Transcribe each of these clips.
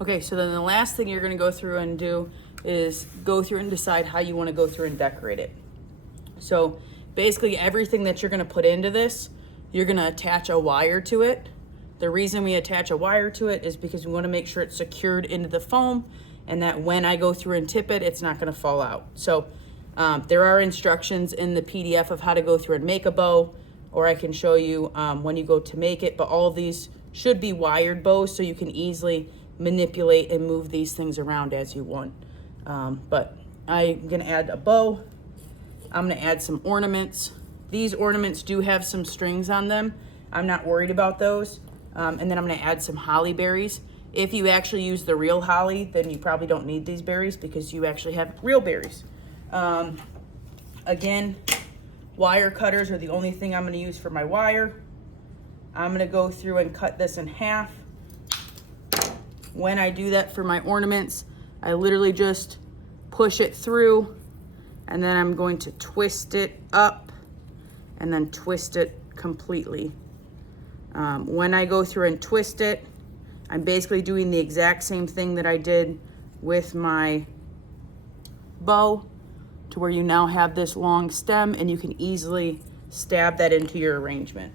Okay, so then the last thing you're gonna go through and do is go through and decide how you wanna go through and decorate it. So basically everything that you're gonna put into this, you're gonna attach a wire to it. The reason we attach a wire to it is because we wanna make sure it's secured into the foam and that when I go through and tip it, it's not gonna fall out. So there are instructions in the PDF of how to go through and make a bow, or I can show you when you go to make it, but all of these should be wired bows so you can easily manipulate and move these things around as you want. But I'm gonna add a bow. I'm gonna add some ornaments. These ornaments do have some strings on them. I'm not worried about those. And then I'm gonna add some holly berries. If you actually use the real holly, then you probably don't need these berries because you actually have real berries. Again, wire cutters are the only thing I'm gonna use for my wire. I'm gonna go through and cut this in half. When I do that for my ornaments, I literally just push it through and then I'm going to twist it up and then twist it completely. When I go through and twist it, I'm basically doing the exact same thing that I did with my bow, to where you now have this long stem and you can easily stab that into your arrangement.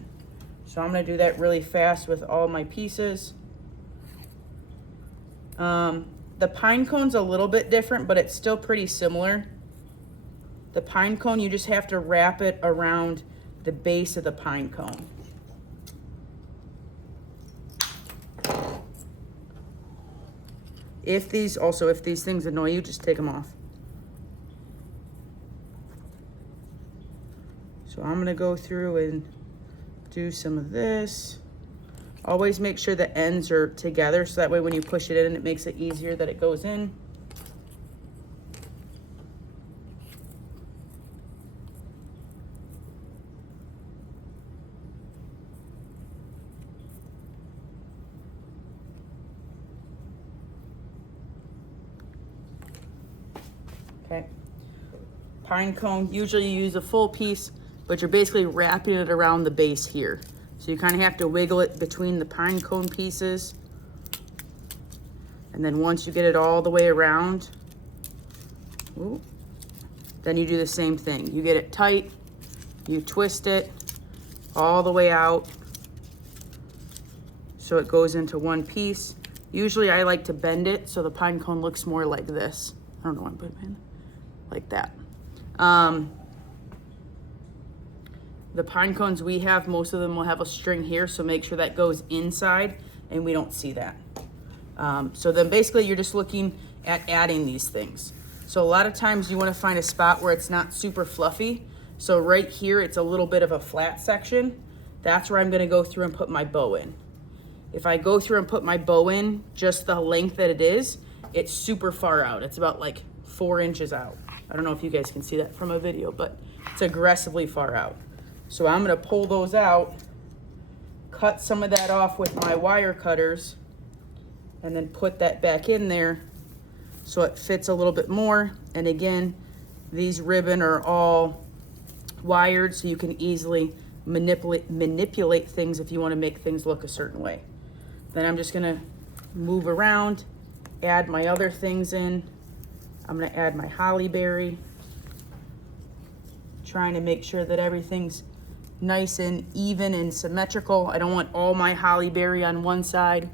So I'm gonna do that really fast with all my pieces. The pine cone's a little bit different, but it's still pretty similar. The pine cone, you just have to wrap it around the base of the pine cone. If these things annoy you, just take them off. So I'm gonna go through and do some of this. Always make sure the ends are together so that way when you push it in, it makes it easier that it goes in. Okay. Pine cone, usually you use a full piece, but you're basically wrapping it around the base here. So you kind of have to wiggle it between the pine cone pieces. And then once you get it all the way around, then you do the same thing. You get it tight, you twist it all the way out so it goes into one piece. Usually I like to bend it so the pine cone looks more like this. I don't know why I'm putting it in, like that. The pine cones we have, most of them will have a string here, so make sure that goes inside and we don't see that. So then basically you're just looking at adding these things. So a lot of times you want to find a spot where it's not super fluffy. So right here, it's a little bit of a flat section. That's where I'm going to go through and put my bow in. If I go through and put my bow in just the length that it is, it's super far out. It's about like 4 inches out. I don't know if you guys can see that from a video, but it's aggressively far out. So I'm gonna pull those out, cut some of that off with my wire cutters, and then put that back in there so it fits a little bit more. And again, these ribbon are all wired so you can easily manipulate things if you wanna make things look a certain way. Then I'm just gonna move around, add my other things in. I'm gonna add my holly berry, trying to make sure that everything's nice and even and symmetrical. I don't want all my holly berry on one side.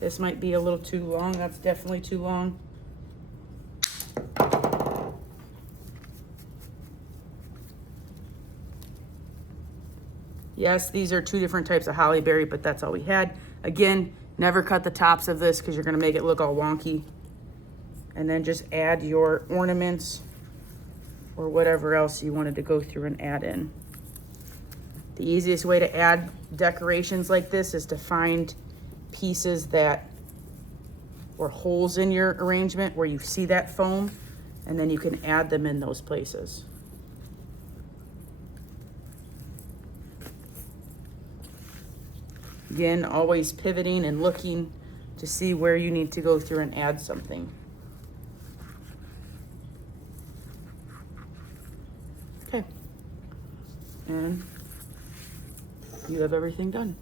This might be a little too long. That's definitely too long. Yes, these are 2 different types of holly berry, but that's all we had. Again, never cut the tops of this because you're gonna make it look all wonky. And then just add your ornaments or whatever else you wanted to go through and add in. The easiest way to add decorations like this is to find pieces that, or holes in your arrangement where you see that foam, and then you can add them in those places. Again, always pivoting and looking to see where you need to go through and add something. Okay, and you have everything done.